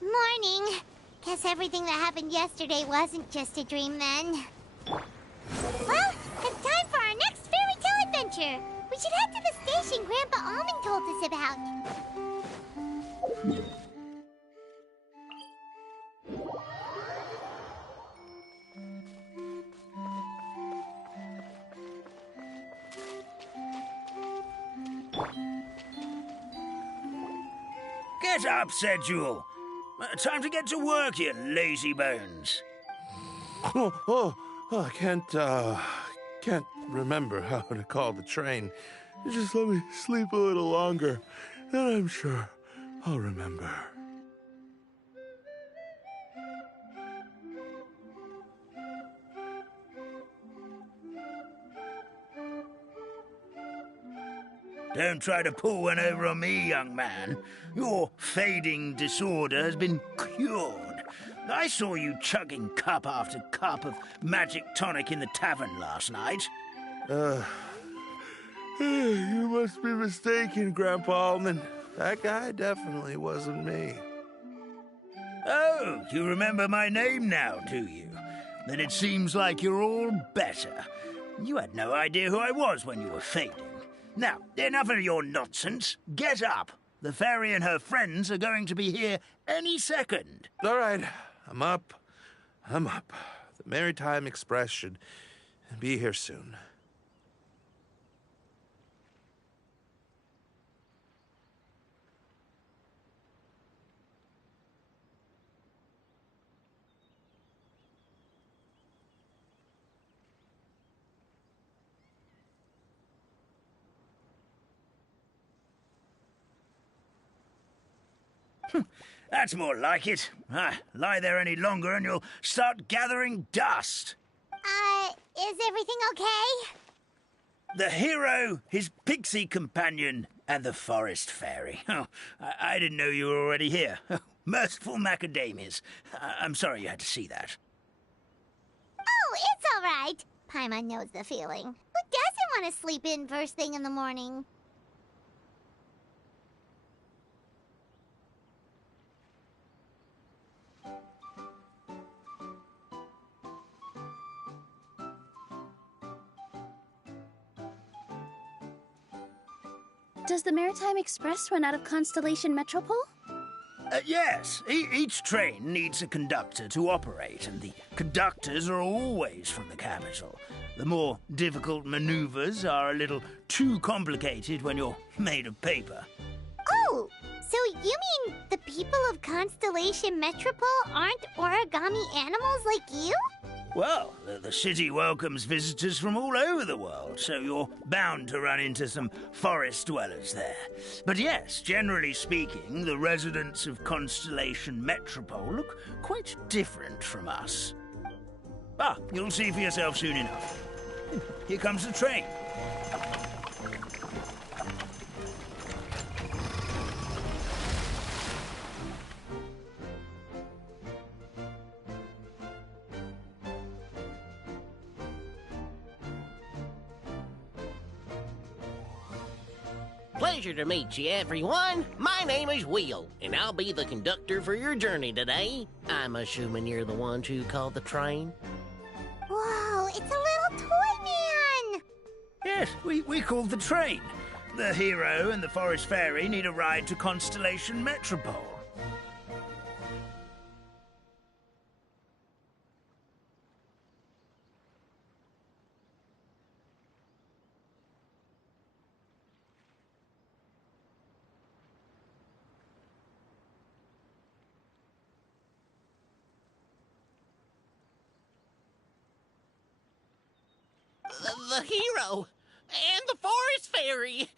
Morning. Guess everything that happened yesterday wasn't just a dream then. Well, it's time for our next fairy tale adventure. We should head to the station Grandpa Almond told us about. Get up, said Jewel. Time to get to work, you lazy bones. I can't remember how to call the train. Just let me sleep a little longer, then I'm sure I'll remember. Don't try to pull one over on me, young man. Your fading disorder has been cured. I saw you chugging cup after cup of magic tonic in the tavern last night. You must be mistaken, Grandpa Almond. That guy definitely wasn't me. Oh, you remember my name now, do you? Then it seems like you're all better. You had no idea who I was when you were fading. Now, enough of your nonsense. Get up. The fairy and her friends are going to be here any second. All right, I'm up. The Maritime Express should be here soon. That's more like it. Lie there any longer and you'll start gathering dust. Is everything okay? The hero, his pixie companion, and the forest fairy. Oh, I didn't know you were already here. Merciful macadamias. I'm sorry you had to see that. Oh, it's all right. Paimon knows the feeling. Who doesn't want to sleep in first thing in the morning? Does the Maritime Express run out of Constellation Metropole? Yes. Each train needs a conductor to operate, and the conductors are always from the capital. The more difficult maneuvers are a little too complicated when you're made of paper. Oh, so you mean the people of Constellation Metropole aren't origami animals like you? Well, the city welcomes visitors from all over the world, so you're bound to run into some forest dwellers there. But yes, generally speaking, the residents of Constellation Metropole look quite different from us. You'll see for yourself soon enough. Here comes the train. Pleasure to meet you, everyone. My name is Will, and I'll be the conductor for your journey today. I'm assuming you're the ones who called the train? Whoa, it's a little toy man! Yes, we called the train. The hero and the forest fairy need a ride to Constellation Metropole. The hero and the forest fairy,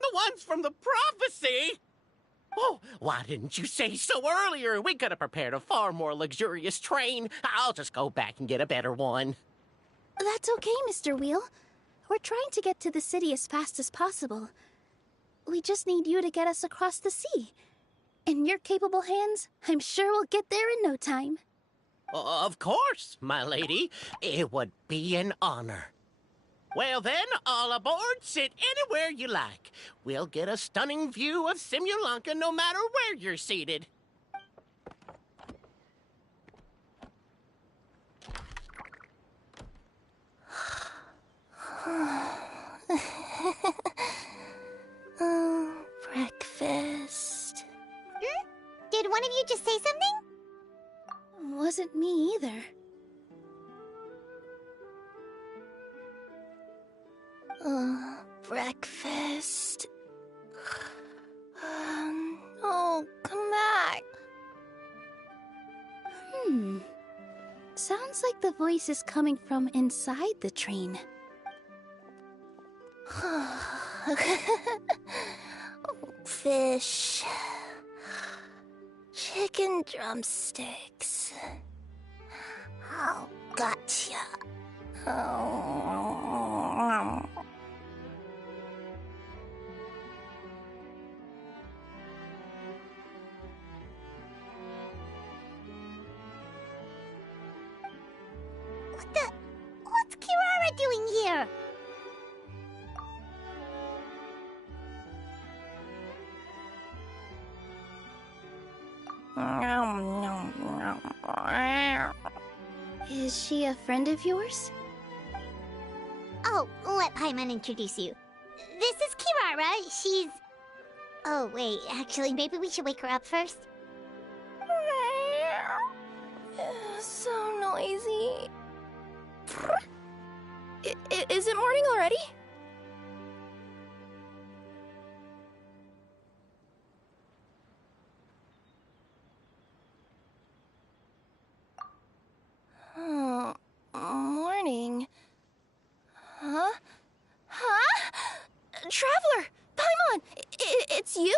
the ones from the prophecy. Oh, why didn't you say so earlier? We could have prepared a far more luxurious train. I'll just go back and get a better one. That's okay, Mr. Wheel. We're trying to get to the city as fast as possible. We just need you to get us across the sea. In your capable hands, I'm sure we'll get there in no time. Of course, my lady. It would be an honor. Well then, all aboard, sit anywhere you like. We'll get a stunning view of Simulanka no matter where you're seated. Breakfast. Did one of you just say something? Wasn't me either. Breakfast. Oh, come back. Sounds like the voice is coming from inside the train. Fish. Chicken drumsticks. Oh, gotcha. Oh. What's Kirara doing here? Is she a friend of yours? Oh, let Paimon introduce you. This is Kirara. She's... Oh, wait. Actually, maybe we should wake her up first. So noisy. Is it morning already? Oh, morning. Huh? Traveler! Paimon! It's you?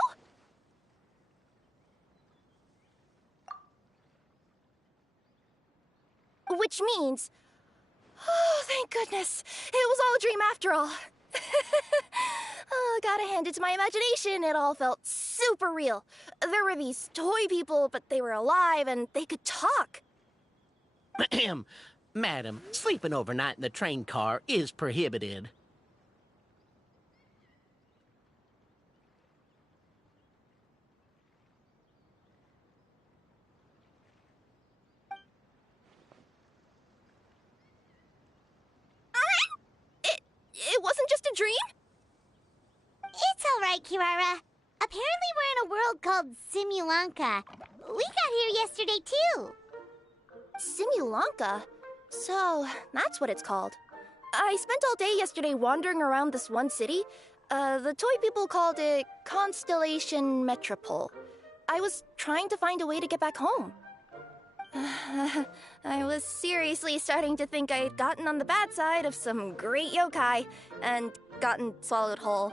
Which means... Oh, thank goodness. It was all a dream after all. Oh, gotta hand it to my imagination. It all felt super real. There were these toy people, but they were alive and they could talk. Ahem. Madam, sleeping overnight in the train car is prohibited. It wasn't just a dream? It's all right, Kirara. Apparently we're in a world called Simulanka. We got here yesterday, too. Simulanka? So, that's what it's called. I spent all day yesterday wandering around this one city. The toy people called it Constellation Metropole. I was trying to find a way to get back home. I was seriously starting to think I had gotten on the bad side of some great yokai and gotten swallowed whole.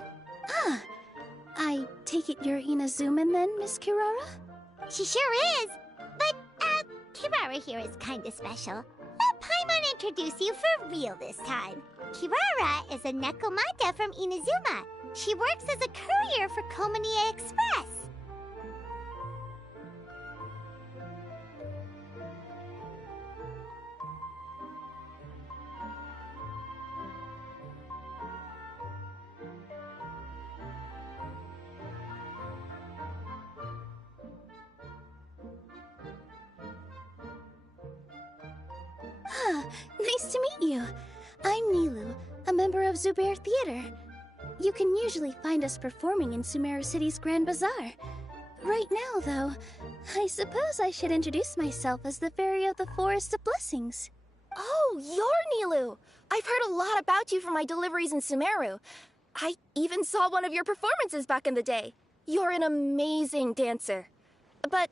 I take it you're Inazuman then, Miss Kirara? She sure is. But, Kirara here is kinda special. Let Paimon introduce you for real this time. Kirara is a Nekomata from Inazuma. She works as a courier for Komanie Express. Nice to meet you. I'm Nilu, a member of Zubair Theater. You can usually find us performing in Sumeru City's Grand Bazaar. Right now, though, I suppose I should introduce myself as the Fairy of the Forest of Blessings. Oh, you're Nilu! I've heard a lot about you from my deliveries in Sumeru. I even saw one of your performances back in the day. You're an amazing dancer. But,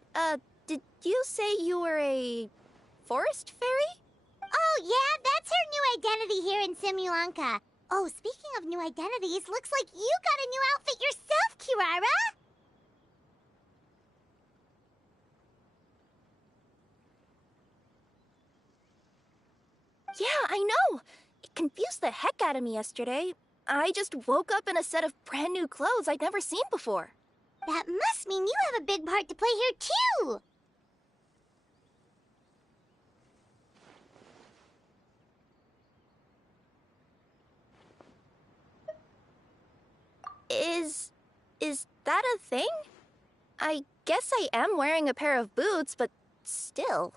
did you say you were a forest fairy? Oh, yeah, that's her new identity here in Simulanka. Oh, speaking of new identities, looks like you got a new outfit yourself, Kirara! confused the heck out of me yesterday. I just woke up in a set of brand new clothes I'd never seen before. That must mean you have a big part to play here, too! Is that a thing? I guess I am wearing a pair of boots, but still.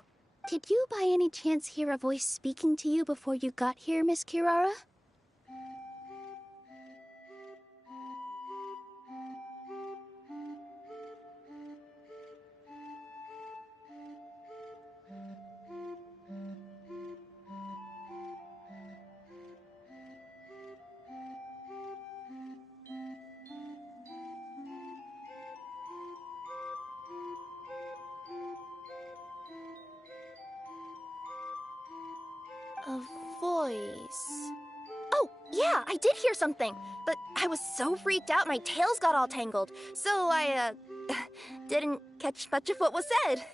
Did you by any chance hear a voice speaking to you before you got here, Miss Kirara? A voice. Oh, yeah, I did hear something, but I was so freaked out my tails got all tangled, so I, didn't catch much of what was said.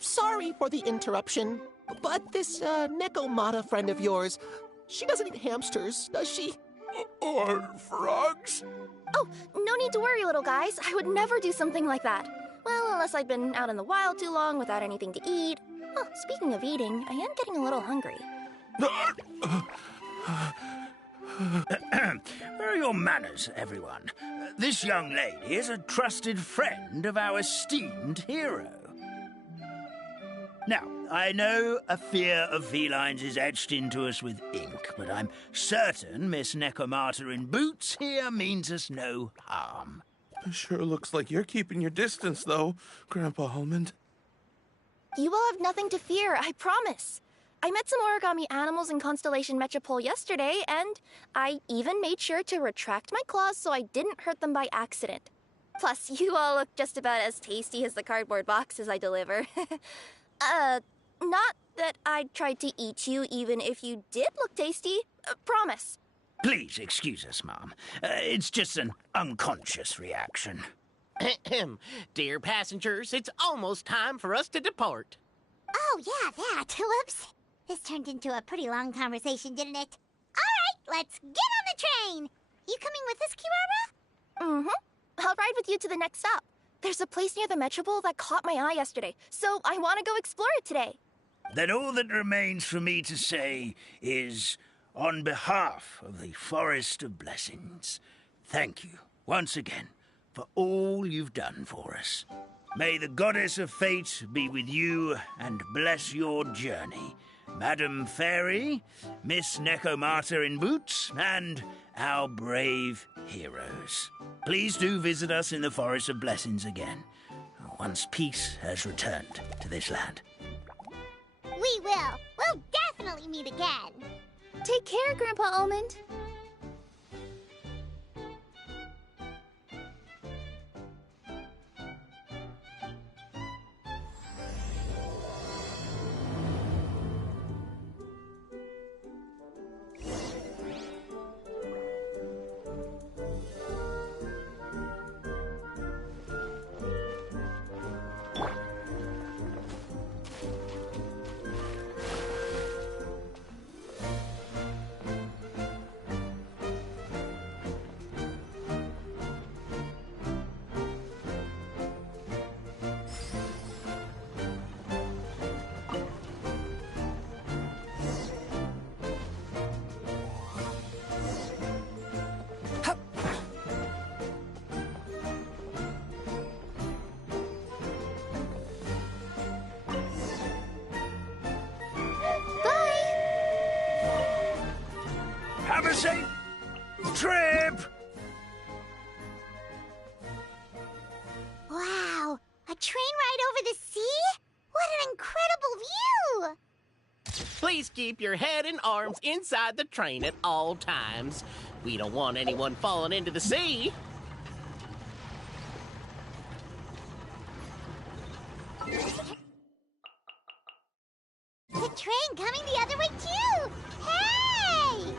Sorry for the interruption, but this Nekomata friend of yours, she doesn't eat hamsters, does she? Or frogs? Oh, no need to worry, little guys. I would never do something like that. Well, unless I've been out in the wild too long without anything to eat. Oh, speaking of eating, I am getting a little hungry. Where are your manners, everyone? This young lady is a trusted friend of our esteemed hero. Now, I know a fear of felines is etched into us with ink, but I'm certain Miss Nekomata in boots here means us no harm. Sure looks like you're keeping your distance, though, Grandpa Almond. You will have nothing to fear, I promise. I met some origami animals in Constellation Metropole yesterday, and I even made sure to retract my claws so I didn't hurt them by accident. Plus, you all look just about as tasty as the cardboard boxes I deliver. Not that I'd try to eat you even if you did look tasty. Promise. Please excuse us, Mom. It's just an unconscious reaction. Dear passengers, it's almost time for us to depart. Oh, yeah, that. Whoops. This turned into a pretty long conversation, didn't it? All right, let's get on the train. You coming with us, Kirara? Mm-hmm. I'll ride with you to the next stop. There's a place near the Metropole that caught my eye yesterday, so I want to go explore it today. Then all that remains for me to say is, on behalf of the Forest of Blessings, thank you once again for all you've done for us. May the Goddess of Fate be with you and bless your journey. Madam Fairy, Miss Nekomata in boots, and our brave heroes. Please do visit us in the Forest of Blessings again, once peace has returned to this land. We will. We'll definitely meet again. Take care, Grandpa Almond. Have a safe trip! Wow, a train ride over the sea? What an incredible view! Please keep your head and arms inside the train at all times. We don't want anyone falling into the sea. The train coming the other way too! Hey!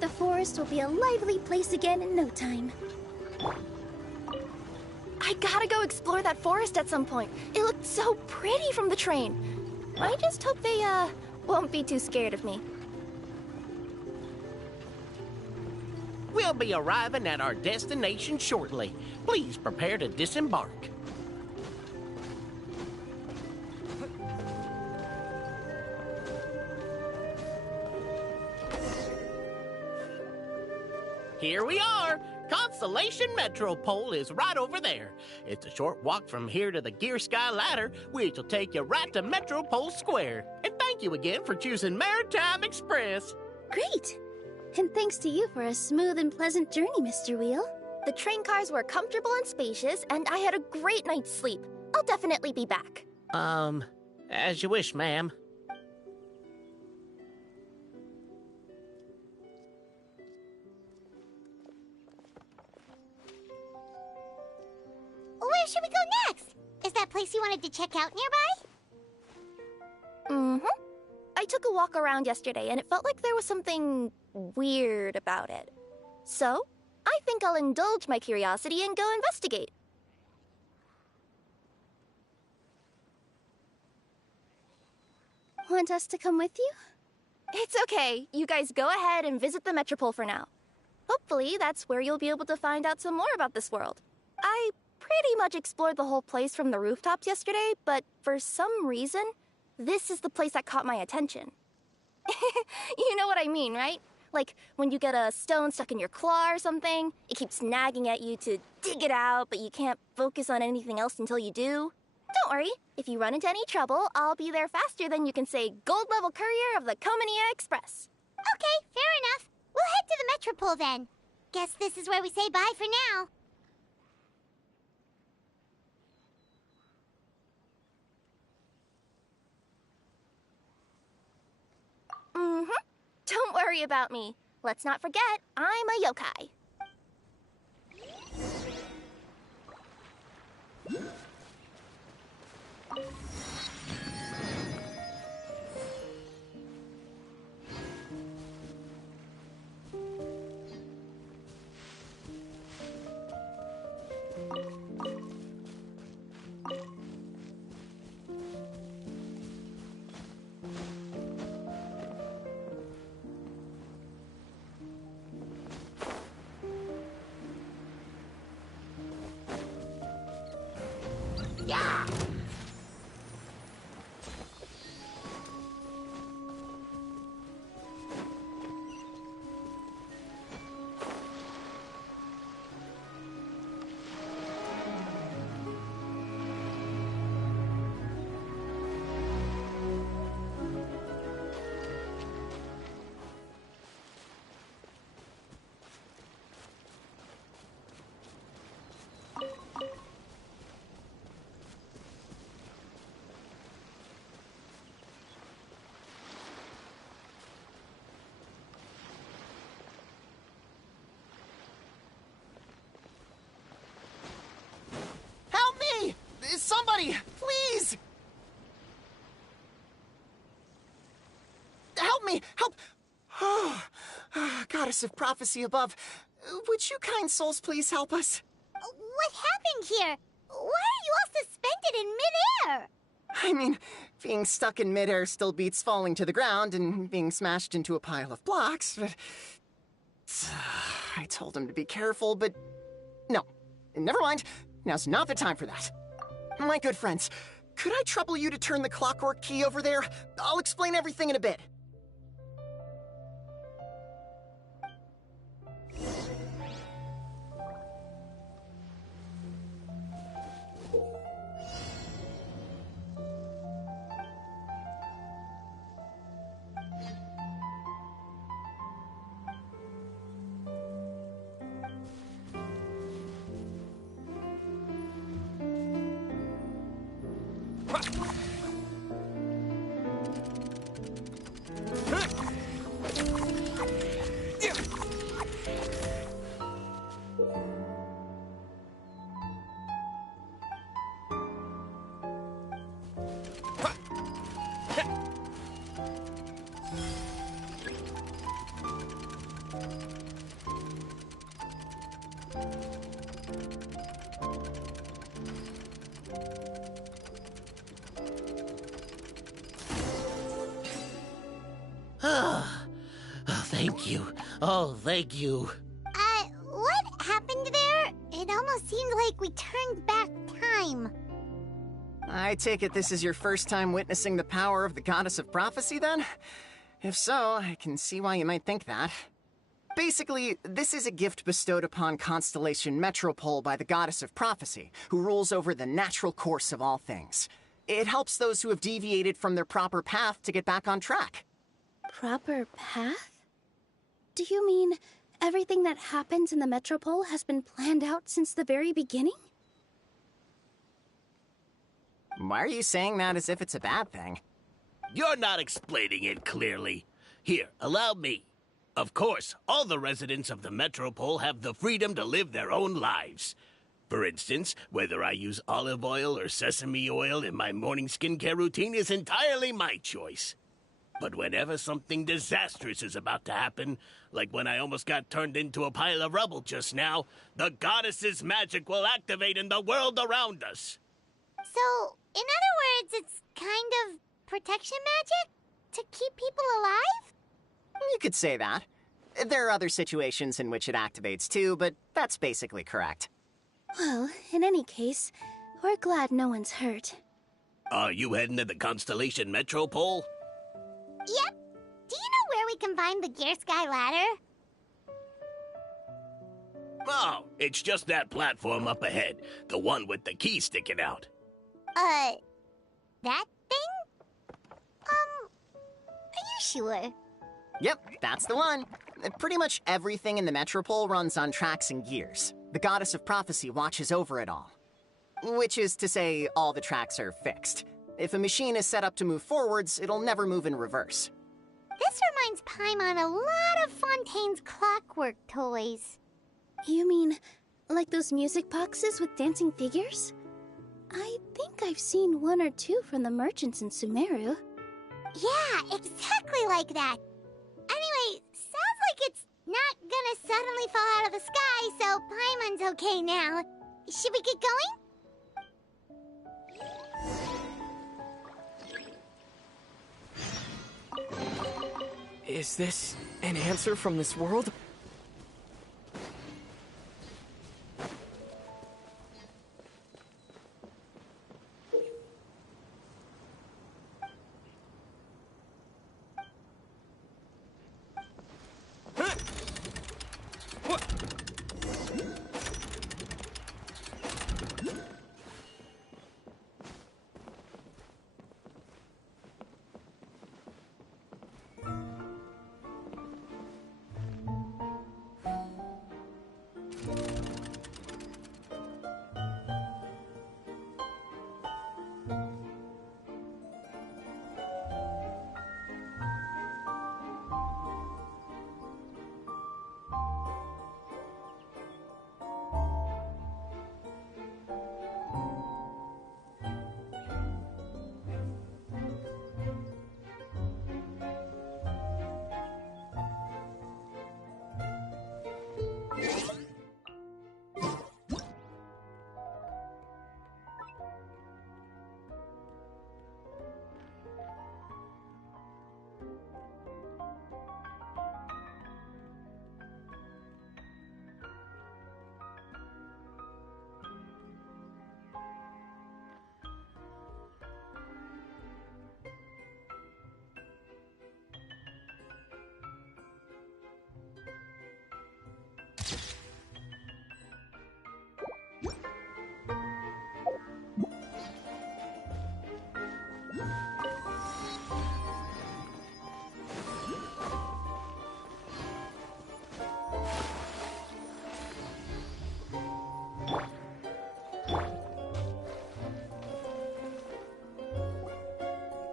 The forest will be a lively place again in no time. I gotta go explore that forest at some point. It looked so pretty from the train. I just hope they, won't be too scared of me. We'll be arriving at our destination shortly. Please prepare to disembark. Here we are! Constellation Metropole is right over there. It's a short walk from here to the Gear Sky Ladder, which will take you right to Metropole Square. And thank you again for choosing Maritime Express. Great! And thanks to you for a smooth and pleasant journey, Mr. Wheel. The train cars were comfortable and spacious, and I had a great night's sleep. I'll definitely be back. As you wish, ma'am. Where should we go next? Is that place you wanted to check out nearby? Mm-hmm. I took a walk around yesterday, and it felt like there was something weird about it. So, I think I'll indulge my curiosity and go investigate. Want us to come with you? It's okay. You guys go ahead and visit the Metropole for now. Hopefully, that's where you'll be able to find out some more about this world. I pretty much explored the whole place from the rooftops yesterday, but for some reason, this is the place that caught my attention. You know what I mean, right? Like, when you get a stone stuck in your claw or something, it keeps nagging at you to dig it out, but you can't focus on anything else until you do. Don't worry, if you run into any trouble, I'll be there faster than you can say gold level courier of the Comania Express. Okay, fair enough. We'll head to the Metropole then. Guess this is where we say bye for now. Mm-hmm. Don't worry about me. Let's not forget, I'm a yokai. Somebody, please! Help me! Help! Oh, goddess of prophecy above, would you kind souls please help us? What happened here? Why are you all suspended in midair? I mean, being stuck in midair still beats falling to the ground and being smashed into a pile of blocks, but... I told him to be careful, but... No, never mind. Now's not the time for that. My good friends, could I trouble you to turn the clockwork key over there? I'll explain everything in a bit. Thank you. Oh, thank you. What happened there? It almost seemed like we turned back time. I take it this is your first time witnessing the power of the Goddess of Prophecy, then? If so, I can see why you might think that. Basically, this is a gift bestowed upon Constellation Metropole by the Goddess of Prophecy, who rules over the natural course of all things. It helps those who have deviated from their proper path to get back on track. Proper path? Do you mean everything that happens in the Metropole has been planned out since the very beginning? Why are you saying that as if it's a bad thing? You're not explaining it clearly. Here, allow me. Of course, all the residents of the Metropole have the freedom to live their own lives. For instance, whether I use olive oil or sesame oil in my morning skincare routine is entirely my choice. But whenever something disastrous is about to happen, like when I almost got turned into a pile of rubble just now, the goddess's magic will activate in the world around us. So, in other words, it's kind of protection magic? To keep people alive? You could say that. There are other situations in which it activates too, but that's basically correct. Well, in any case, we're glad no one's hurt. Are you heading to the Constellation Metropole? Yep. Do you know where we can find the Gear Sky ladder? Oh, it's just that platform up ahead. The one with the key sticking out. That thing? Are you sure? Yep, that's the one. Pretty much everything in the Metropole runs on tracks and gears. The Goddess of Prophecy watches over it all. Which is to say, all the tracks are fixed. If a machine is set up to move forwards, it'll never move in reverse. This reminds Paimon a lot of Fontaine's clockwork toys. You mean, like those music boxes with dancing figures? I think I've seen one or two from the merchants in Sumeru. Yeah, exactly like that. Anyway, sounds like it's not gonna suddenly fall out of the sky, so Paimon's okay now. Should we get going? Is this an answer from this world?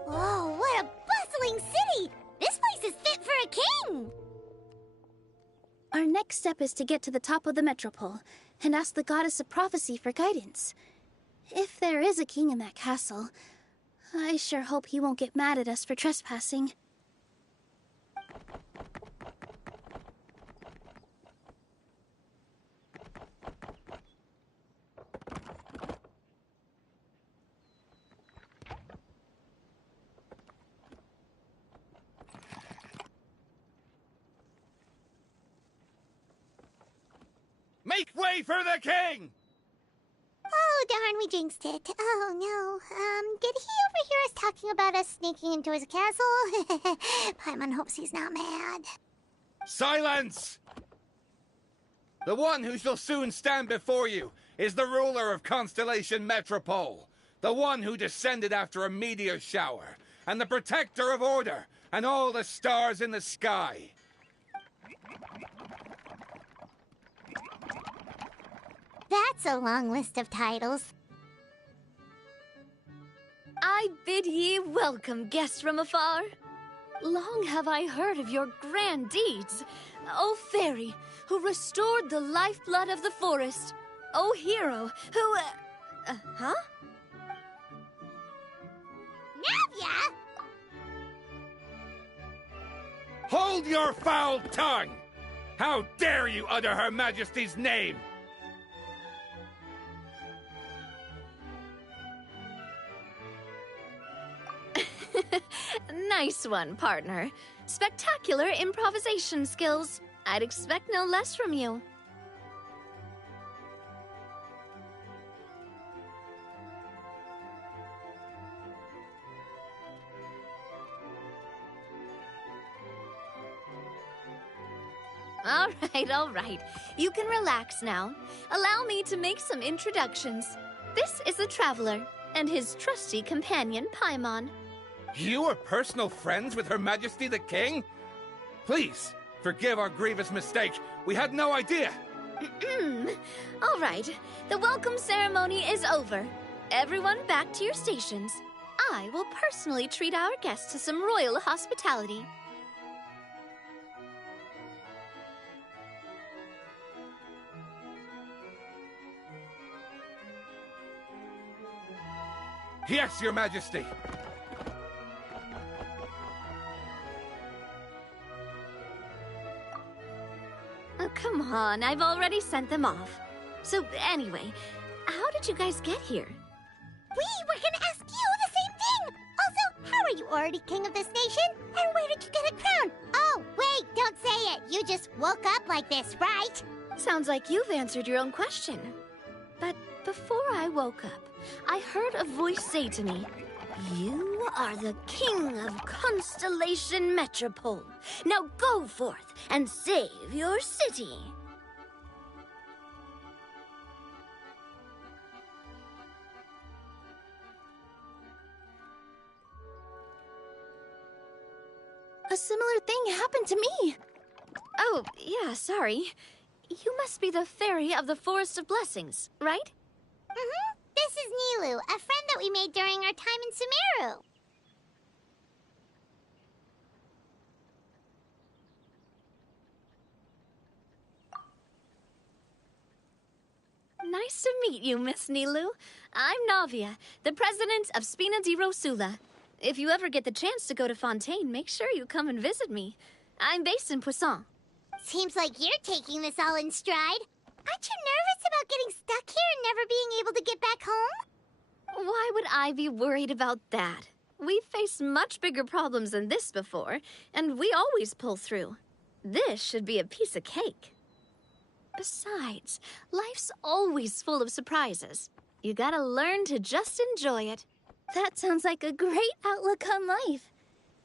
Whoa, what a bustling city! This place is fit for a king! Our next step is to get to the top of the Metropole and ask the Goddess of Prophecy for guidance. If there is a king in that castle, I sure hope he won't get mad at us for trespassing. Make way for the king! Oh, darn, we jinxed it. Oh, no. Did he overhear us talking about us sneaking into his castle? Paimon hopes he's not mad. Silence! The one who shall soon stand before you is the ruler of Constellation Metropole, the one who descended after a meteor shower, and the protector of order and all the stars in the sky. That's a long list of titles. I bid ye welcome, guests from afar. Long have I heard of your grand deeds. O fairy, who restored the lifeblood of the forest. O hero, who... huh? Navia! Hold your foul tongue! How dare you utter Her Majesty's name! Nice one, partner. Spectacular improvisation skills. I'd expect no less from you. All right. You can relax now. Allow me to make some introductions. This is the Traveler, and his trusty companion, Paimon. You are personal friends with Her Majesty the King? Please, forgive our grievous mistake. We had no idea. All right. The welcome ceremony is over. Everyone back to your stations. I will personally treat our guests to some royal hospitality. Yes, Your Majesty. Oh, come on. I've already sent them off. So, anyway, how did you guys get here? We were gonna ask you the same thing! Also, how are you already king of this nation? And where did you get a crown? Oh, wait, don't say it! You just woke up like this, right? Sounds like you've answered your own question. But before I woke up, I heard a voice say to me, "You are the king of Constellation Metropole. Now go forth and save your city." A similar thing happened to me. Oh, yeah, sorry. You must be the fairy of the Forest of Blessings, right? Mm-hmm. This is Nilu, a friend that we made during our time in Sumeru. Nice to meet you, Miss Nilu. I'm Navia, the president of Spina di Rosula. If you ever get the chance to go to Fontaine, make sure you come and visit me. I'm based in Poisson. Seems like you're taking this all in stride. Aren't you nervous about getting stuck here and never being able to get back home? Why would I be worried about that? We've faced much bigger problems than this before, and we always pull through. This should be a piece of cake. Besides, life's always full of surprises. You gotta learn to just enjoy it. That sounds like a great outlook on life.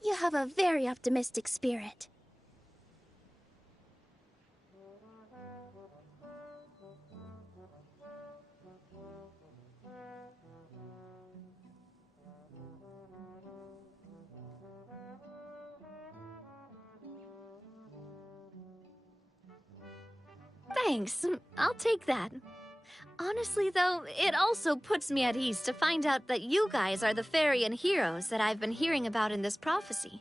You have a very optimistic spirit. Thanks, I'll take that. Honestly, though, it also puts me at ease to find out that you guys are the fairy and heroes that I've been hearing about in this prophecy.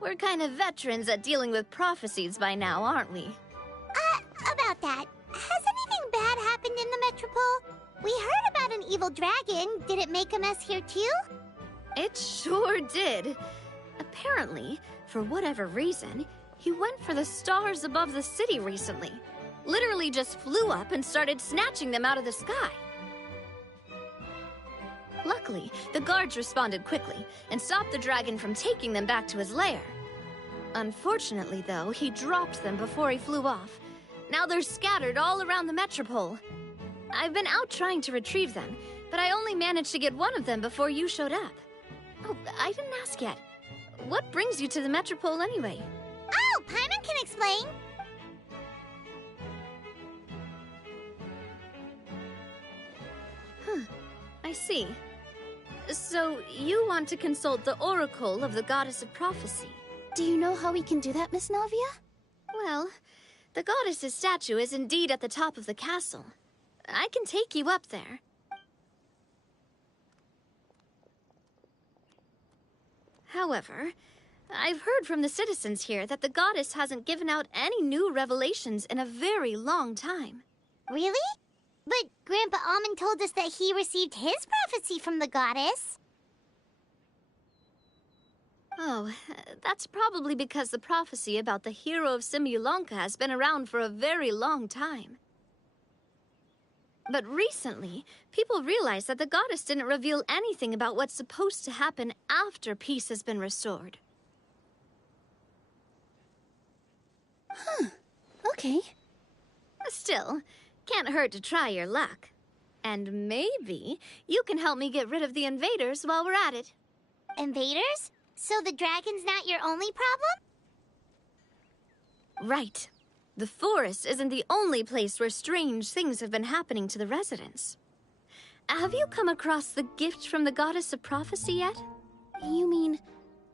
We're kind of veterans at dealing with prophecies by now, aren't we? About that, has anything bad happened in the Metropole? We heard about an evil dragon. Did it make a mess here too? It sure did. Apparently, for whatever reason, he went for the stars above the city recently. Literally just flew up and started snatching them out of the sky. Luckily, the guards responded quickly and stopped the dragon from taking them back to his lair. Unfortunately, though, he dropped them before he flew off. Now they're scattered all around the metropole. I've been out trying to retrieve them, but I only managed to get one of them before you showed up. Oh, I didn't ask yet. What brings you to the metropole anyway? Oh, Paimon can explain. I see. So, you want to consult the Oracle of the Goddess of Prophecy? Do you know how we can do that, Miss Navia? Well, the goddess's statue is indeed at the top of the castle. I can take you up there. However, I've heard from the citizens here that the goddess hasn't given out any new revelations in a very long time. Really? But Grandpa Almond told us that he received his prophecy from the goddess. Oh, that's probably because the prophecy about the hero of Simulanka has been around for a very long time. But recently, people realized that the goddess didn't reveal anything about what's supposed to happen after peace has been restored. Okay. Still, can't hurt to try your luck. And maybe you can help me get rid of the invaders while we're at it. Invaders? So the dragon's not your only problem? Right. The forest isn't the only place where strange things have been happening to the residents. Have you come across the gift from the Goddess of Prophecy yet? You mean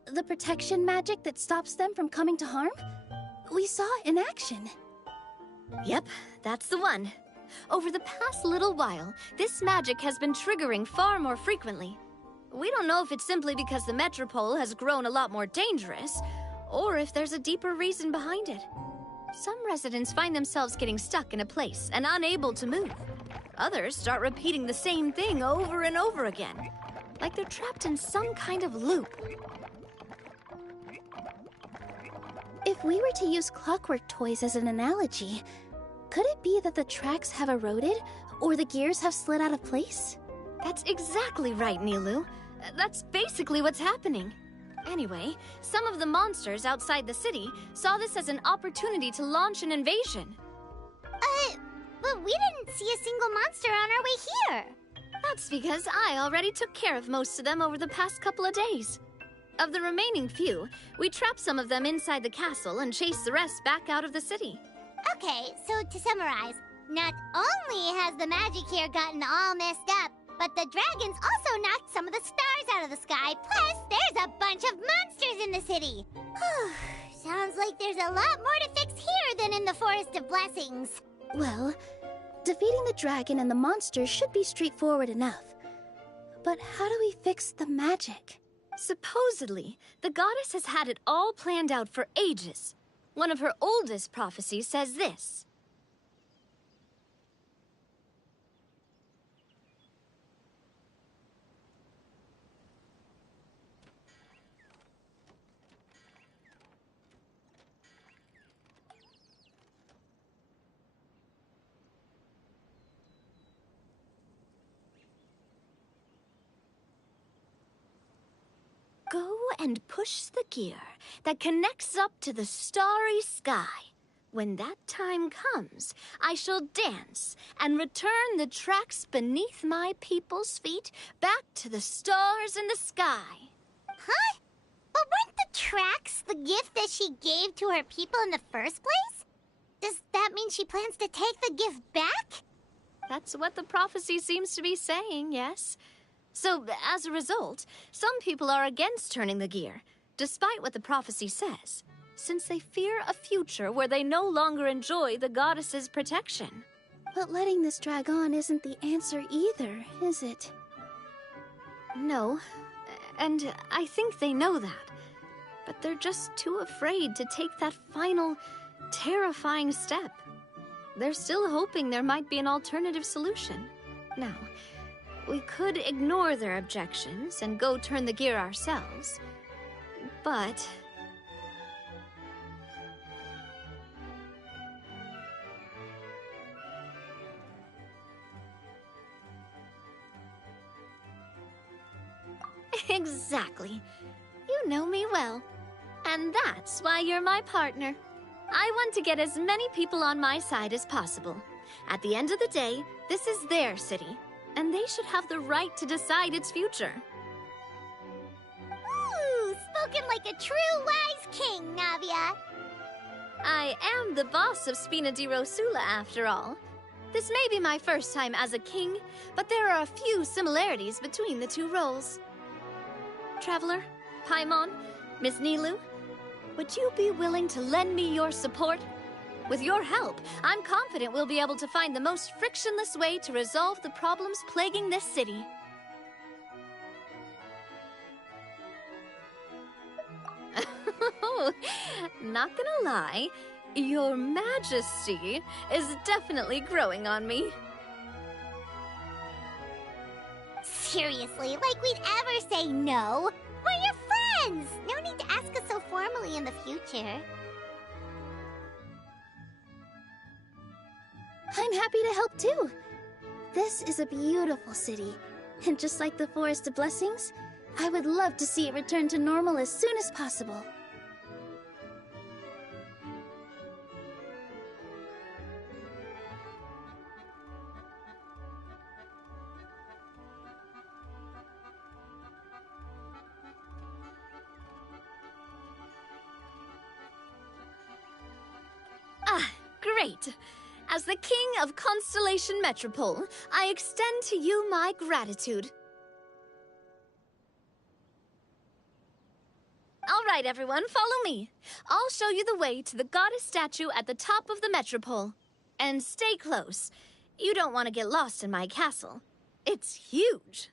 the protection magic that stops them from coming to harm? We saw it in action. Yep, that's the one. Over the past little while, this magic has been triggering far more frequently. We don't know if it's simply because the metropole has grown a lot more dangerous, or if there's a deeper reason behind it. Some residents find themselves getting stuck in a place and unable to move. Others start repeating the same thing over and over again, like they're trapped in some kind of loop. If we were to use clockwork toys as an analogy, could it be that the tracks have eroded, or the gears have slid out of place? That's exactly right, Nilu. That's basically what's happening. Anyway, some of the monsters outside the city saw this as an opportunity to launch an invasion. But we didn't see a single monster on our way here. That's because I already took care of most of them over the past couple of days. Of the remaining few, we trapped some of them inside the castle and chased the rest back out of the city. Okay, so to summarize, not only has the magic here gotten all messed up, but the dragons also knocked some of the stars out of the sky, plus there's a bunch of monsters in the city. Sounds like there's a lot more to fix here than in the Forest of Blessings. Well, defeating the dragon and the monsters should be straightforward enough. But how do we fix the magic? Supposedly, the goddess has had it all planned out for ages. One of her oldest prophecies says this. Go and push the gear that connects up to the starry sky. When that time comes, I shall dance and return the tracks beneath my people's feet back to the stars in the sky. Huh? But weren't the tracks the gift that she gave to her people in the first place? Does that mean she plans to take the gift back? That's what the prophecy seems to be saying, yes. So, as a result, some people are against turning the gear, despite what the prophecy says, since they fear a future where they no longer enjoy the goddess's protection. But letting this drag on isn't the answer either, is it? No, and I think they know that. But they're just too afraid to take that final, terrifying step. They're still hoping there might be an alternative solution. Now, we could ignore their objections and go turn the gear ourselves, but... Exactly. You know me well. And that's why you're my partner. I want to get as many people on my side as possible. At the end of the day, this is their city, and they should have the right to decide its future. Ooh, spoken like a true wise king, Navia. I am the boss of Spina di Rosula, after all. This may be my first time as a king, but there are a few similarities between the two roles. Traveler, Paimon, Miss Nilu, would you be willing to lend me your support? With your help, I'm confident we'll be able to find the most frictionless way to resolve the problems plaguing this city. Not gonna lie, Your Majesty is definitely growing on me. Seriously, like we'd ever say no. We're your friends! No need to ask us so formally in the future. I'm happy to help too. This is a beautiful city, and just like the Forest of Blessings, I would love to see it return to normal as soon as possible. Ah, great. As the King of Constellation Metropole, I extend to you my gratitude. All right, everyone, follow me. I'll show you the way to the goddess statue at the top of the Metropole. And stay close. You don't want to get lost in my castle. It's huge.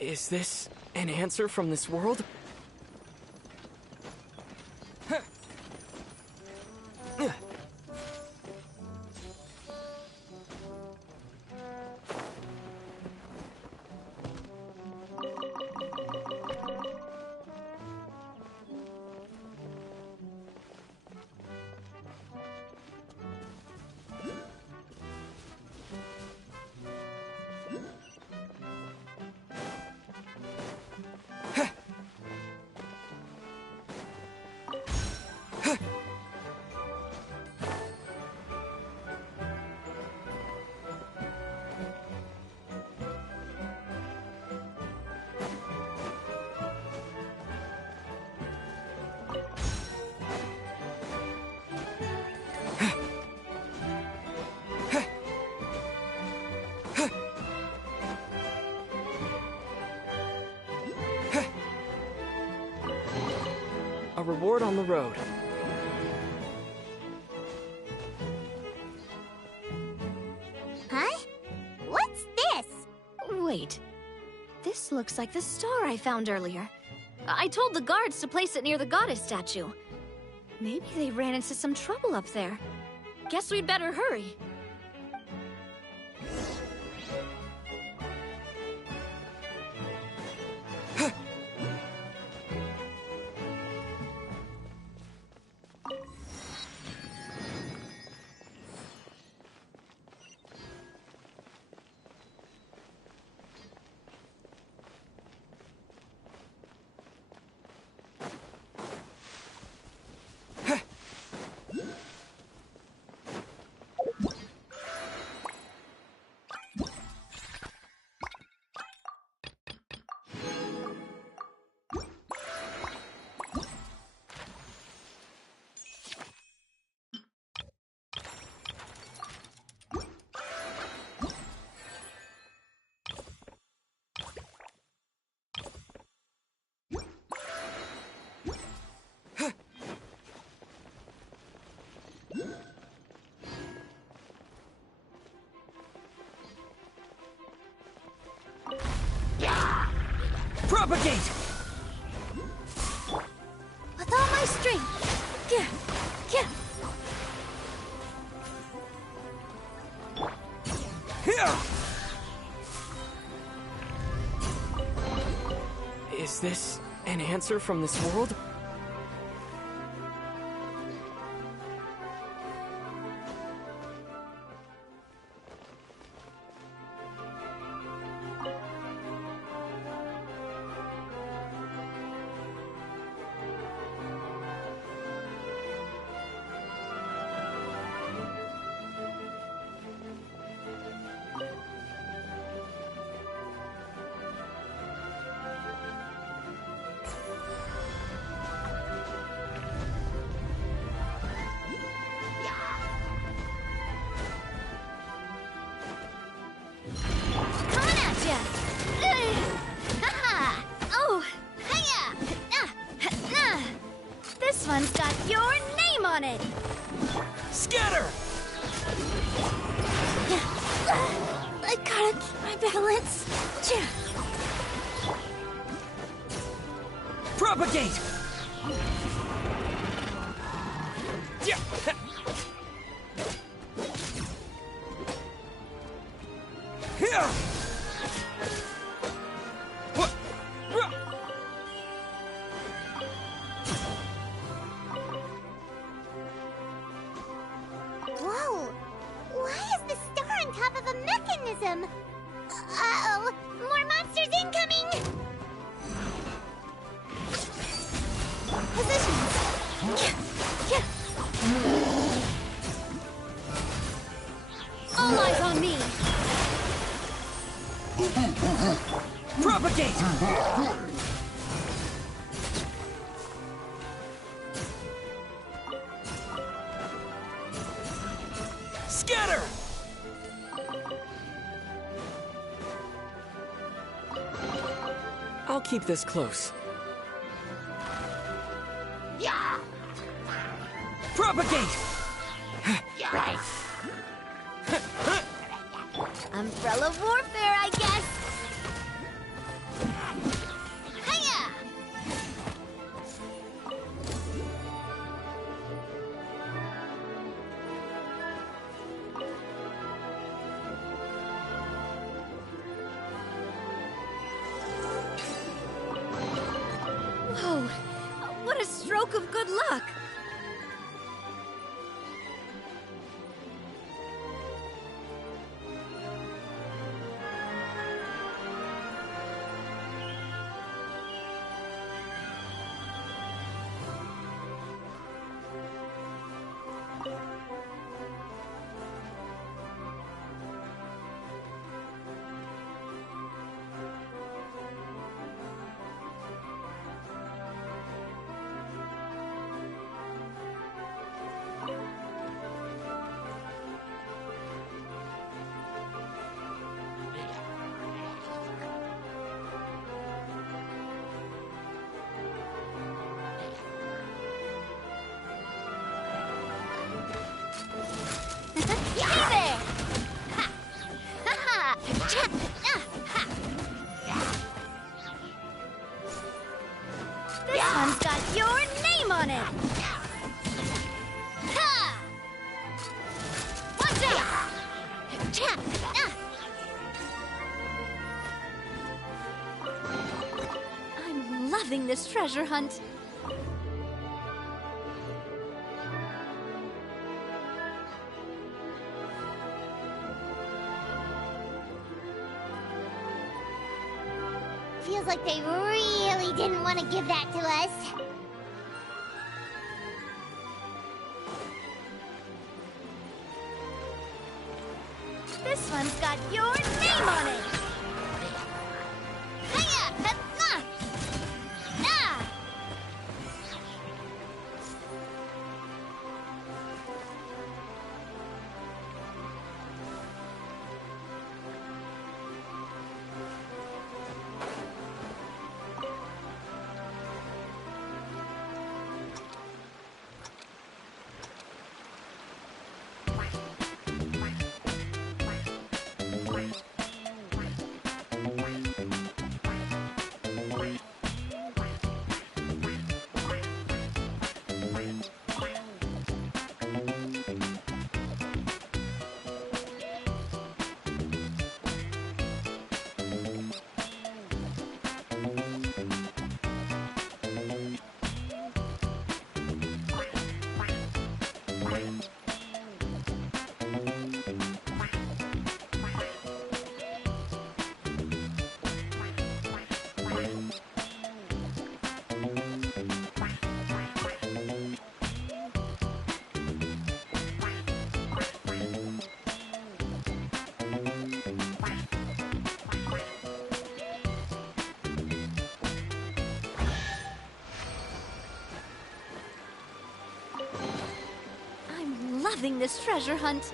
Is this an answer from this world? A reward on the road. Huh? What's this? Wait. This looks like the star I found earlier. I told the guards to place it near the goddess statue. Maybe they ran into some trouble up there. Guess we'd better hurry. Propagate! With all my strength. Yeah. Yeah. Here! Is this an answer from this world? Coming at ya! Ha-ha! Oh! Hiya! This one's got your name on it! Scatter! I gotta keep my balance. Propagate! Yeah. Here! What? Whoa! Why is the star on top of a mechanism? Uh-oh! More monsters incoming! All eyes on me! Propagate! Scatter! I'll keep this close. Yeah! Propagate! Umbrella warfare, I guess! Hiya! Whoa! What a stroke of good luck! Hey there! Ha! Ha-ha! Cha! Ha! This one's got your name on it! Ha! Watch out! Cha! I'm loving this treasure hunt. Feels like they really didn't want to give that to us. This one's got your name on it! Hiya! Ha! Ah! loathing this treasure hunt.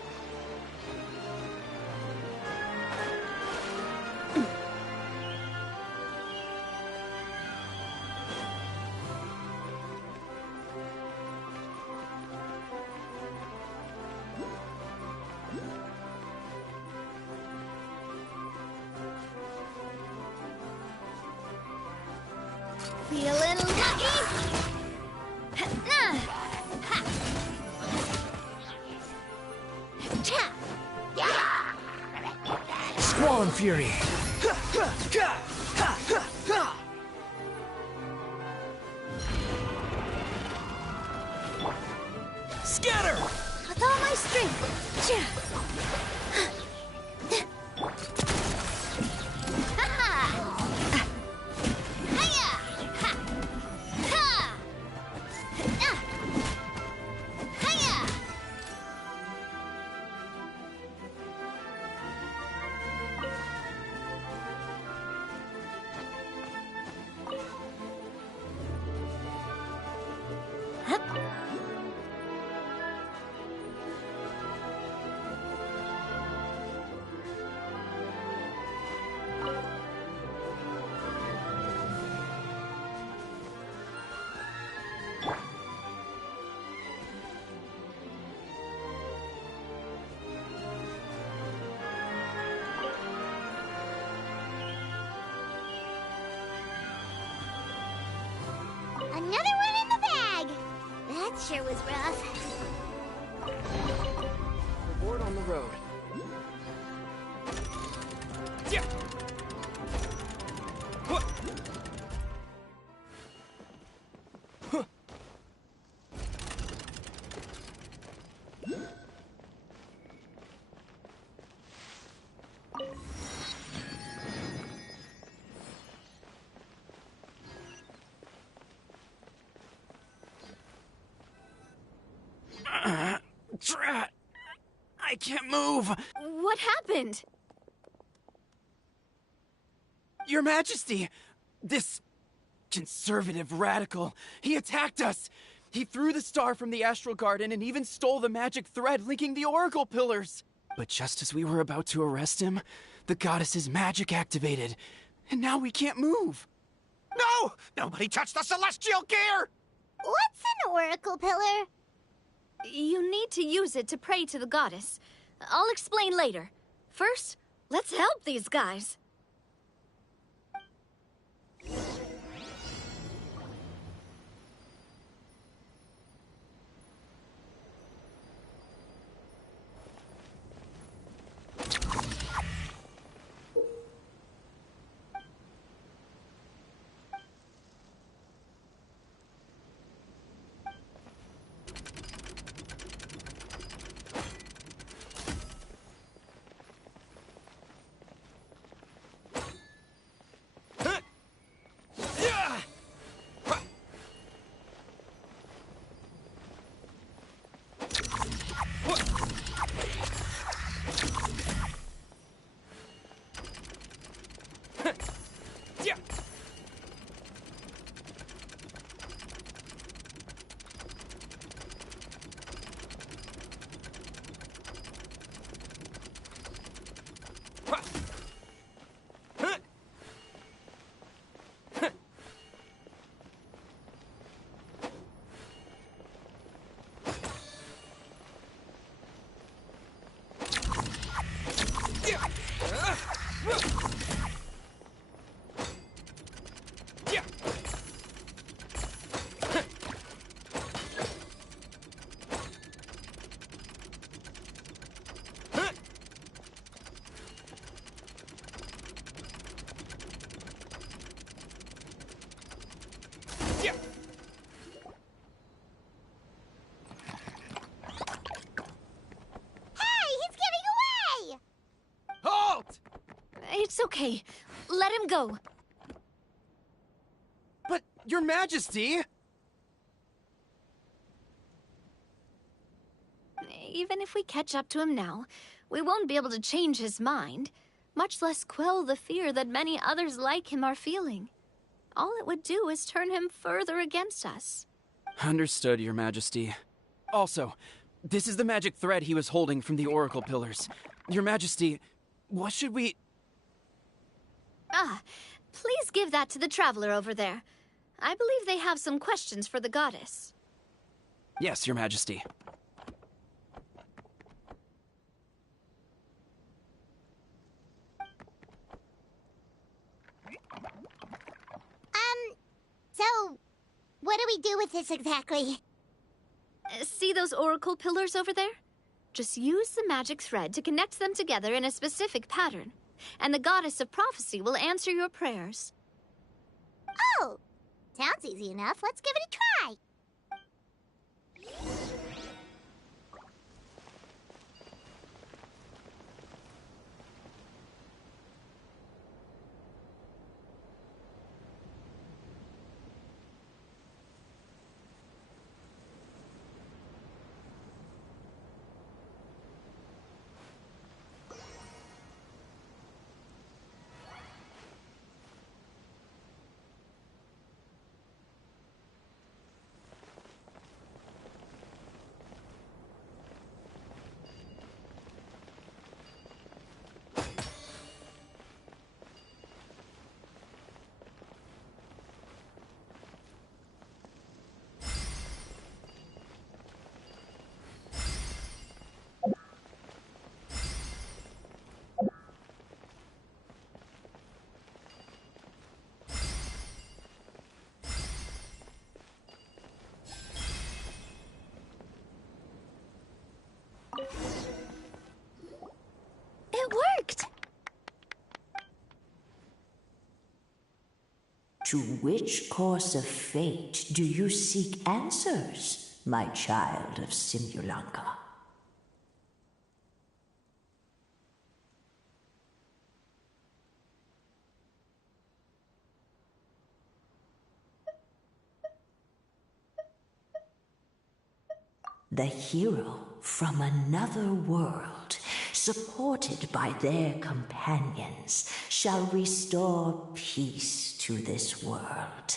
Feeling lucky? Squall Fury! Scatter! With all my strength! Another one in the bag! That sure was rough. Reward on the road. Yeah. Drat! I can't move! What happened? Your Majesty! This conservative radical, he attacked us! He threw the star from the Astral Garden and even stole the magic thread linking the Oracle Pillars! But just as we were about to arrest him, the goddess's magic activated, and now we can't move! No! Nobody touched the celestial gear! What's an oracle pillar? You need to use it to pray to the goddess. I'll explain later. First, let's help these guys. It's okay. Let him go. But, Your Majesty! Even if we catch up to him now, we won't be able to change his mind, much less quell the fear that many others like him are feeling. All it would do is turn him further against us. Understood, Your Majesty. Also, This is the magic thread he was holding from the Oracle Pillars. Your Majesty, what should we... Ah, please give that to the traveler over there. I believe they have some questions for the goddess. Yes, Your Majesty. So, what do we do with this exactly? See those oracle pillars over there? Just use the magic thread to connect them together in a specific pattern, and the goddess of prophecy will answer your prayers. Oh, sounds easy enough. Let's give it a try. It worked! To which course of fate do you seek answers, my child of Simulanka? The hero from another world, supported by their companions, shall restore peace to this world.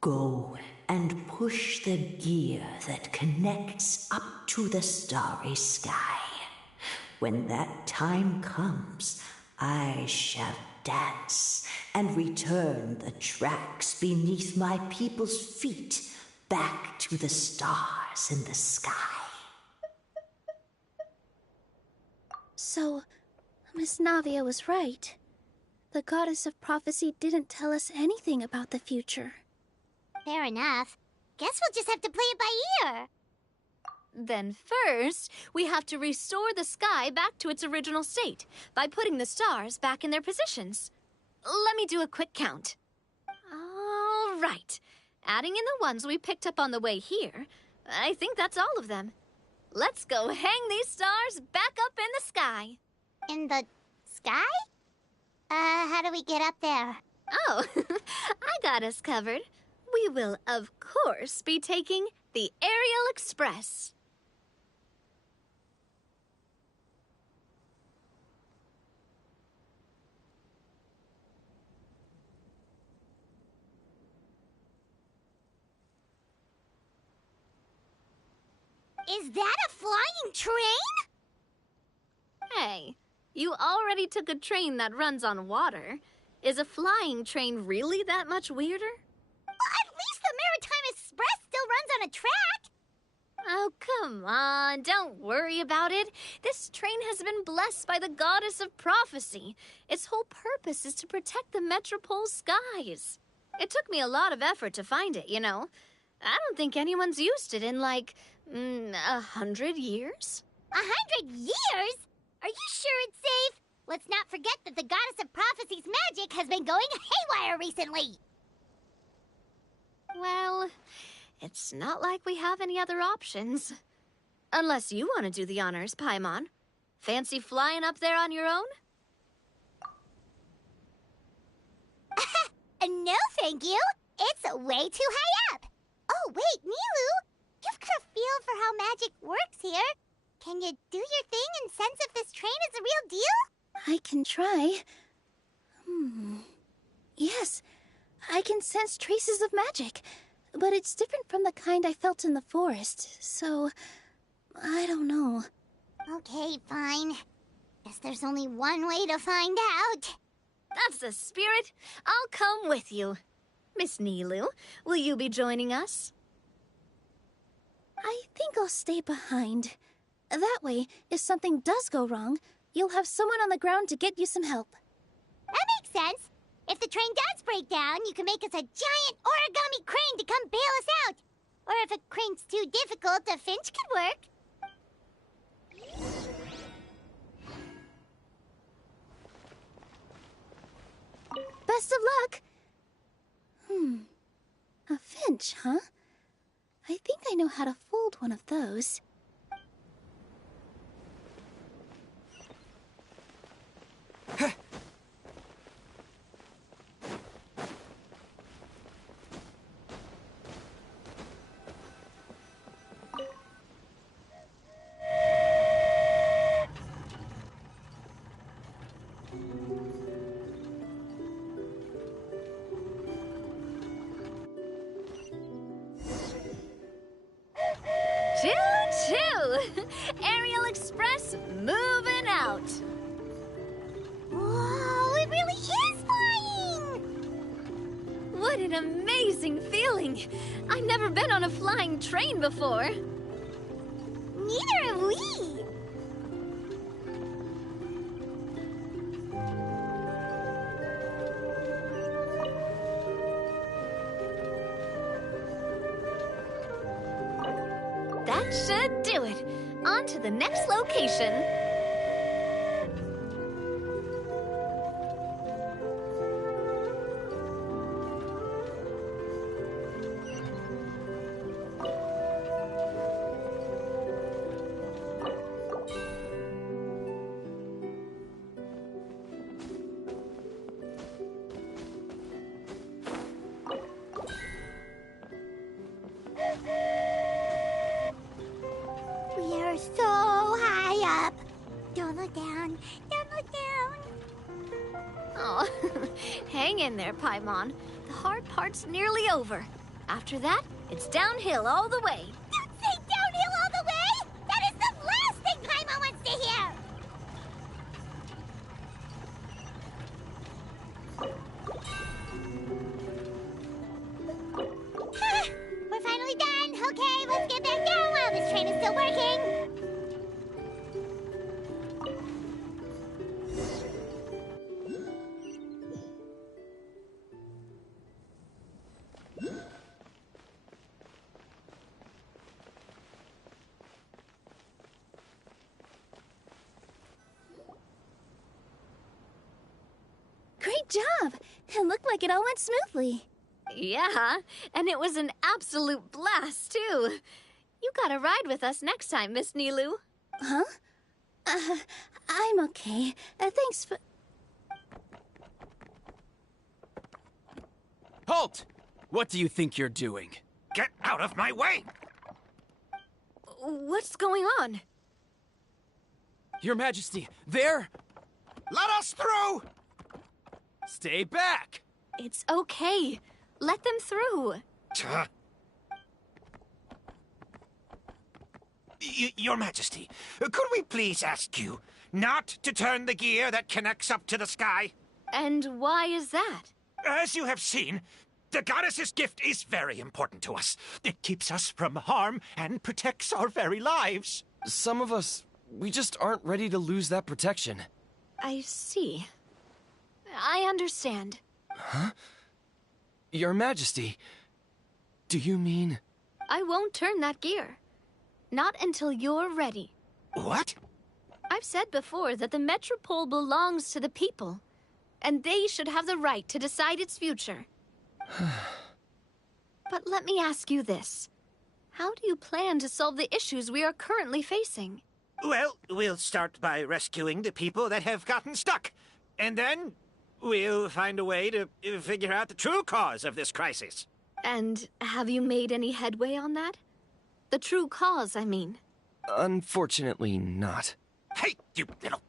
Go and push the gear that connects up to the starry sky. When that time comes, I shall dance and return the tracks beneath my people's feet back to the stars in the sky. So, Miss Navia was right. The goddess of prophecy didn't tell us anything about the future. Fair enough. Guess we'll just have to play it by ear. Then first, we have to restore the sky back to its original state by putting the stars back in their positions. Let me do a quick count. All right. Adding in the ones we picked up on the way here, I think that's all of them. Let's go hang these stars back up in the sky. In the sky? How do we get up there? Oh, I got us covered. We will, of course, be taking the Aerial Express. Is that a flying train? Hey, you already took a train that runs on water. Is a flying train really that much weirder? Well, at least the Maritime Express still runs on a track. Oh, come on, don't worry about it. This train has been blessed by the goddess of prophecy. Its whole purpose is to protect the Metropole's skies. It took me a lot of effort to find it, you know. I don't think anyone's used it in, like, 100 years? 100 years? Are you sure it's safe? Let's not forget that the goddess of prophecy's magic has been going haywire recently. Well, it's not like we have any other options. Unless you want to do the honors, Paimon. Fancy flying up there on your own? No, thank you. It's way too high up. Oh, wait, Nilu. You've got a feel for how magic works here. Can you do your thing and sense if this train is a real deal? I can try. Yes, I can sense traces of magic, but it's different from the kind I felt in the forest, so I don't know. Okay, fine. Guess there's only one way to find out. That's the spirit. I'll come with you. Miss Nilu, will you be joining us? I think I'll stay behind. That way, if something does go wrong, you'll have someone on the ground to get you some help. That makes sense. If the train does break down, you can make us a giant origami crane to come bail us out. Or if a crane's too difficult, a finch could work. Best of luck! A finch, huh? I think I know how to fold one of those. Choo-choo! Aerial Express moving out. Whoa, it really is flying! What an amazing feeling! I've never been on a flying train before. Neither have we. That should do it. On to the next location. We are so high up. Don't look down. Don't look down. Oh, hang in there, Paimon. The hard part's nearly over. After that, it's downhill all the way. Don't say downhill all the way! That is the last thing Paimon wants to hear! We're finally done! Okay, let's get back down while this train is still working! Great job! It looked like it all went smoothly. Yeah, and it was an absolute blast, too. You gotta ride with us next time, Miss Nilu. Huh? I'm okay. Thanks for... Halt! What do you think you're doing? Get out of my way! What's going on? Your Majesty, there! Let us through! Stay back! It's okay. Let them through. Your Majesty, could we please ask you not to turn the gear that connects up to the sky? And why is that? As you have seen, the goddess's gift is very important to us. It keeps us from harm and protects our very lives. Some of us, we just aren't ready to lose that protection. I see. I understand. Huh? Your Majesty, do you mean... I won't turn that gear. Not until you're ready. What? I've said before that the Metropole belongs to the people, and they should have the right to decide its future. But let me ask you this. How do you plan to solve the issues we are currently facing? Well, we'll start by rescuing the people that have gotten stuck. And then we'll find a way to figure out the true cause of this crisis. And have you made any headway on that? The true cause, I mean. Unfortunately not. Hey, you little...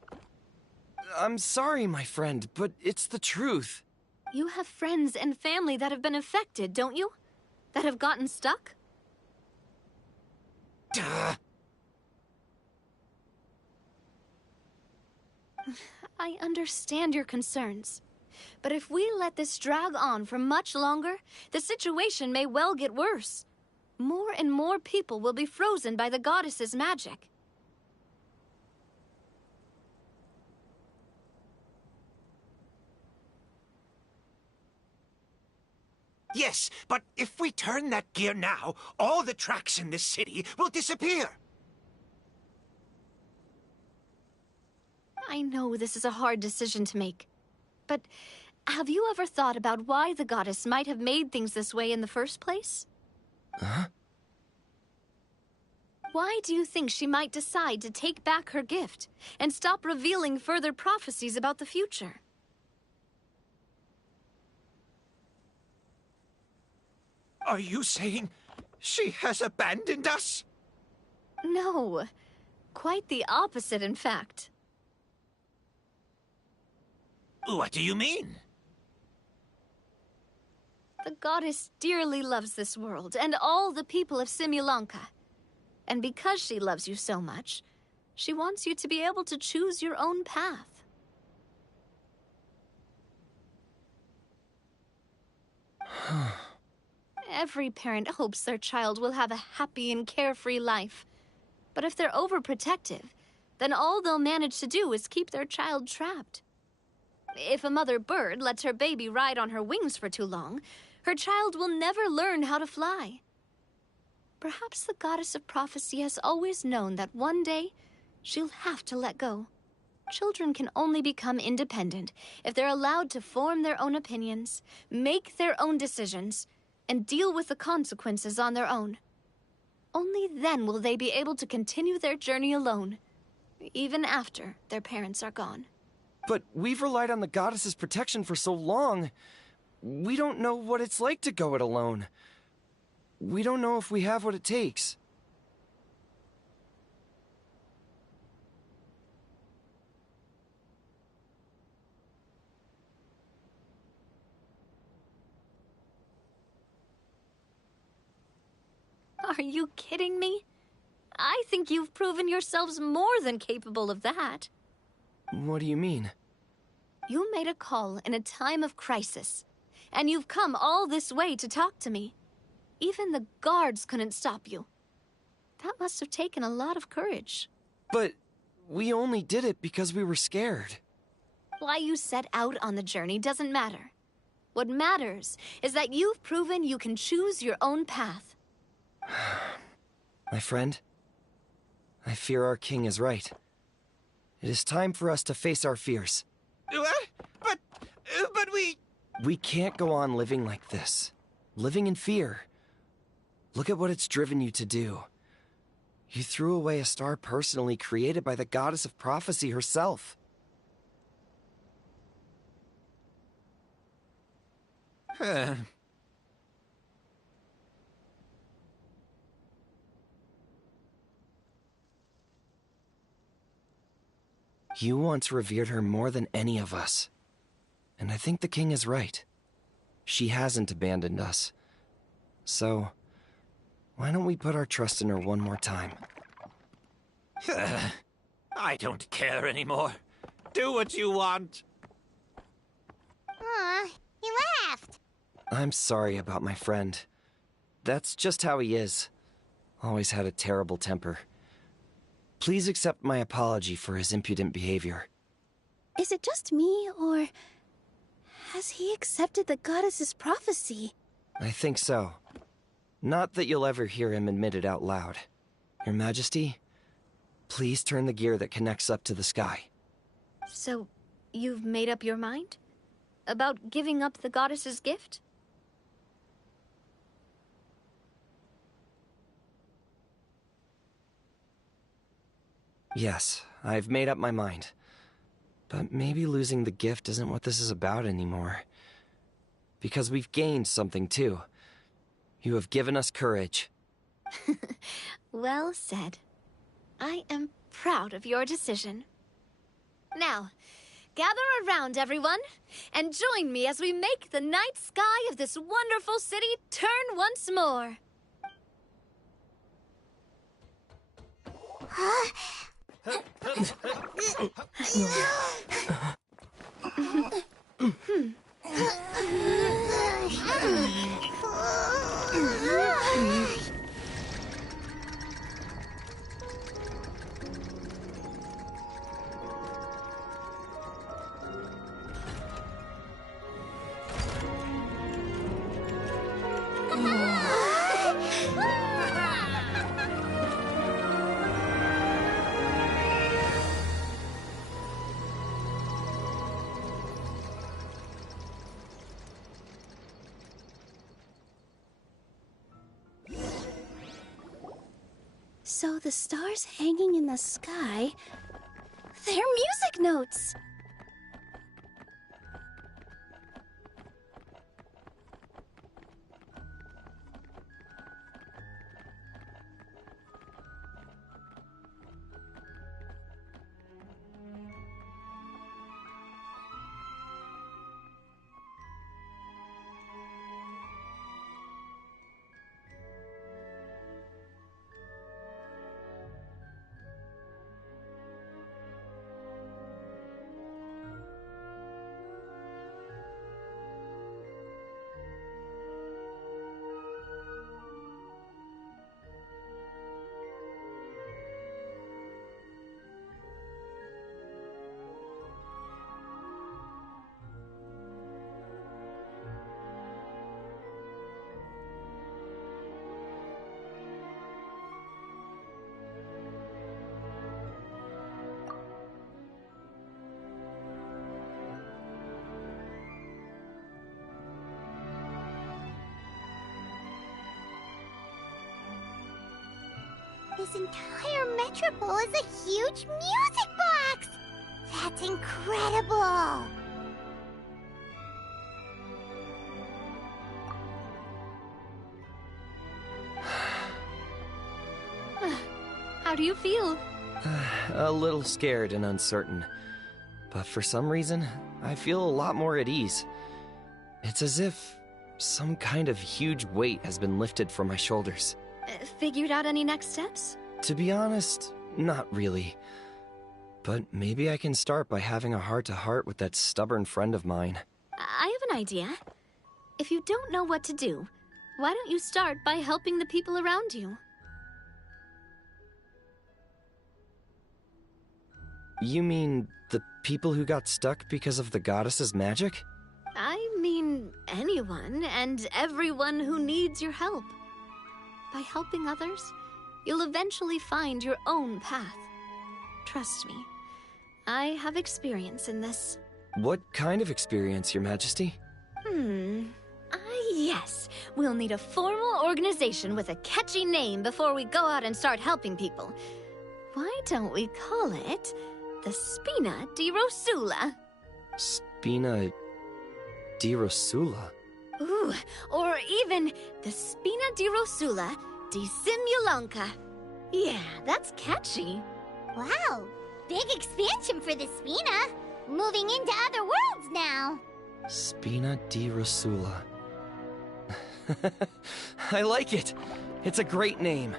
I'm sorry, my friend, but it's the truth. You have friends and family that have been affected, don't you? That have gotten stuck? Duh. I understand your concerns. But if we let this drag on for much longer, the situation may well get worse. More and more people will be frozen by the goddess's magic. Yes, but if we turn that gear now, all the tracks in this city will disappear. I know this is a hard decision to make. But have you ever thought about why the goddess might have made things this way in the first place? Huh? Why do you think she might decide to take back her gift and stop revealing further prophecies about the future? Are you saying she has abandoned us? No. Quite the opposite, in fact. What do you mean? The goddess dearly loves this world and all the people of Simulanka. And because she loves you so much, she wants you to be able to choose your own path. Every parent hopes their child will have a happy and carefree life. But if they're overprotective, then all they'll manage to do is keep their child trapped. If a mother bird lets her baby ride on her wings for too long, her child will never learn how to fly. Perhaps the goddess of prophecy has always known that one day she'll have to let go. Children can only become independent if they're allowed to form their own opinions, make their own decisions, and deal with the consequences on their own. Only then will they be able to continue their journey alone, even after their parents are gone. But we've relied on the goddess's protection for so long. We don't know what it's like to go it alone. We don't know if we have what it takes. Are you kidding me? I think you've proven yourselves more than capable of that. What do you mean? You made a call in a time of crisis, and you've come all this way to talk to me. Even the guards couldn't stop you. That must have taken a lot of courage. But we only did it because we were scared. Why you set out on the journey doesn't matter. What matters is that you've proven you can choose your own path. My friend, I fear our king is right. It is time for us to face our fears. What? But we... We can't go on living like this. Living in fear. Look at what it's driven you to do. You threw away a star personally created by the goddess of prophecy herself. You once revered her more than any of us. And I think the king is right. She hasn't abandoned us. So, why don't we put our trust in her one more time? I don't care anymore. Do what you want. Aw, he laughed. I'm sorry about my friend. That's just how he is. Always had a terrible temper. Please accept my apology for his impudent behavior. Is it just me, or has he accepted the goddess's prophecy? I think so. Not that you'll ever hear him admit it out loud. Your Majesty, please turn the gear that connects up to the sky. So, you've made up your mind? About giving up the goddess's gift? Yes, I've made up my mind. But maybe losing the gift isn't what this is about anymore. Because we've gained something too. You have given us courage. Well said. I am proud of your decision. Now, gather around, everyone, and join me as we make the night sky of this wonderful city turn once more. So the stars hanging in the sky, they're music notes! This entire metropole is a huge music box! That's incredible! How do you feel? A little scared and uncertain. But for some reason, I feel a lot more at ease. It's as if some kind of huge weight has been lifted from my shoulders. Figured out any next steps? To be honest, not really. But maybe I can start by having a heart-to-heart with that stubborn friend of mine. I have an idea. If you don't know what to do, why don't you start by helping the people around you? You mean the people who got stuck because of the goddess's magic? I mean anyone and everyone who needs your help. By helping others, you'll eventually find your own path. Trust me, I have experience in this. What kind of experience, Your Majesty? Yes. We'll need a formal organization with a catchy name before we go out and start helping people. Why don't we call it the Spina di Rosula? Spina di Rosula? Ooh, or even the Spina di Rosula di Simulanka. Yeah, that's catchy. Wow, big expansion for the Spina. Moving into other worlds now. Spina di Rosula. I like it. It's a great name.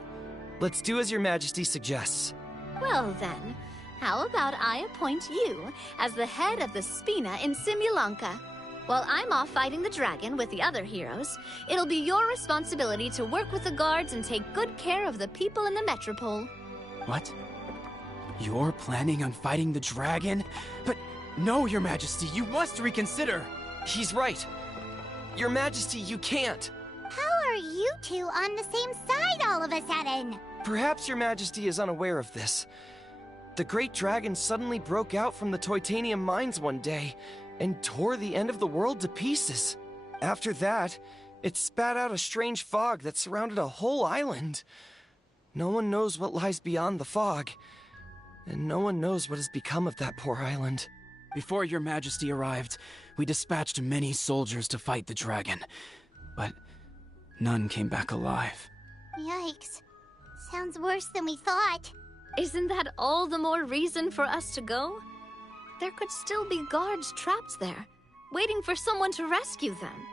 Let's do as Your Majesty suggests. Well then, how about I appoint you as the head of the Spina in Simulanka? While I'm off fighting the dragon with the other heroes, it'll be your responsibility to work with the guards and take good care of the people in the metropole. What? You're planning on fighting the dragon? But no, Your Majesty, you must reconsider! He's right. Your Majesty, you can't. How are you two on the same side all of a sudden? Perhaps Your Majesty is unaware of this. The great dragon suddenly broke out from the Titanium mines one day and tore the end of the world to pieces. After that, it spat out a strange fog that surrounded a whole island. No one knows what lies beyond the fog, and no one knows what has become of that poor island. Before Your Majesty arrived, we dispatched many soldiers to fight the dragon, but none came back alive. Yikes. Sounds worse than we thought. Isn't that all the more reason for us to go? there could still be guards trapped there, waiting for someone to rescue them.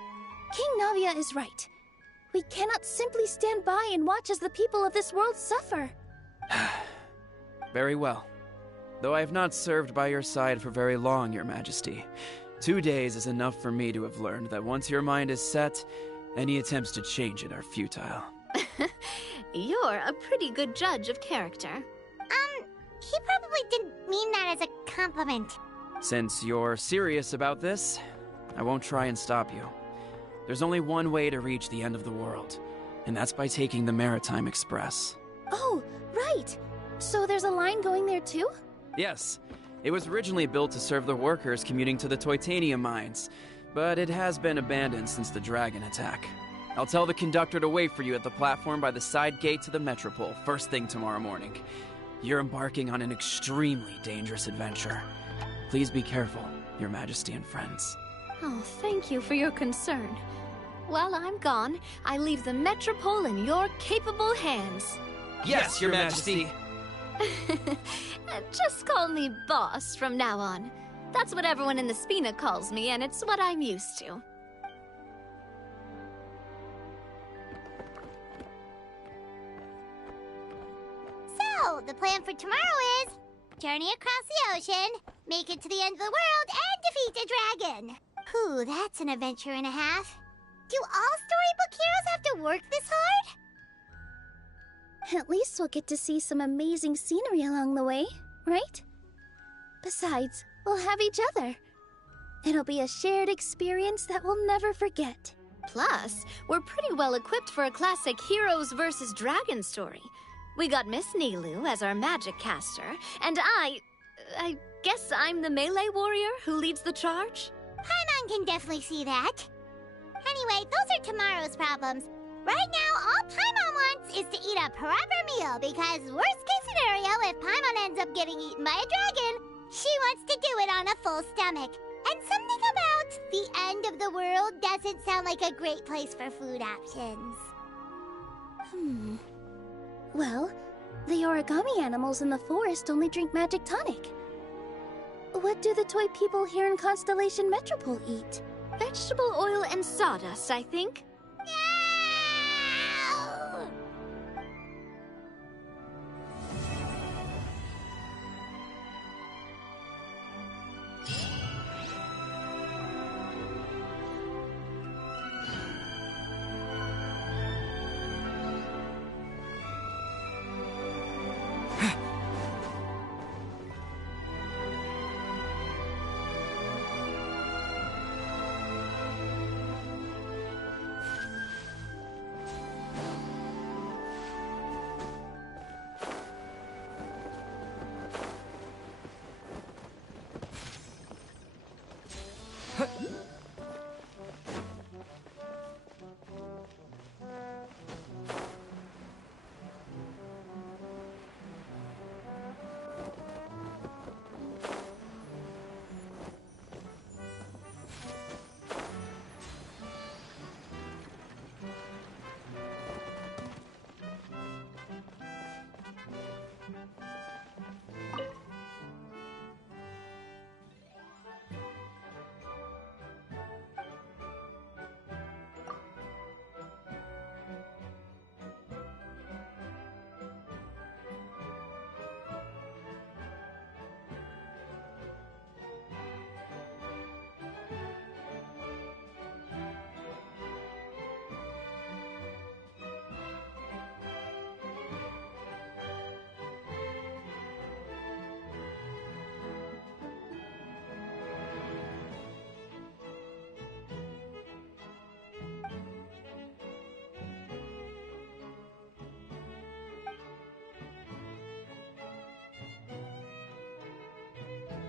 King Navia is right. We cannot simply stand by and watch as the people of this world suffer. Very well. Though I have not served by your side for very long, Your Majesty, 2 days is enough for me to have learned that once your mind is set, any attempts to change it are futile. You're a pretty good judge of character. He probably didn't mean that as a compliment. Since you're serious about this, I won't try and stop you. There's only one way to reach the end of the world, and that's by taking the Maritime Express. Oh, right. So there's a line going there too? Yes. It was originally built to serve the workers commuting to the Titanium mines, but it has been abandoned since the dragon attack. I'll tell the conductor to wait for you at the platform by the side gate to the Metropole first thing tomorrow morning. You're embarking on an extremely dangerous adventure. Please be careful, Your Majesty and friends. Oh, thank you for your concern. While I'm gone, I leave the Metropole in your capable hands. Yes, Your Majesty. Just call me boss from now on. That's what everyone in the Spina calls me, and it's what I'm used to. So, the plan for tomorrow is journey across the ocean, make it to the end of the world, and defeat a dragon. Whew, that's an adventure and a half. Do all storybook heroes have to work this hard? At least we'll get to see some amazing scenery along the way, right? Besides, we'll have each other. It'll be a shared experience that we'll never forget. Plus, we're pretty well equipped for a classic heroes versus dragon story. We got Miss Nilu as our magic caster, and I guess I'm the melee warrior who leads the charge? Paimon can definitely see that. Anyway, those are tomorrow's problems. Right now, all Paimon wants is to eat a proper meal, because worst case scenario, if Paimon ends up getting eaten by a dragon, she wants to do it on a full stomach. And something about the end of the world doesn't sound like a great place for food options. Well, the origami animals in the forest only drink magic tonic. What do the toy people here in Constellation Metropole eat? Vegetable oil and sawdust, I think.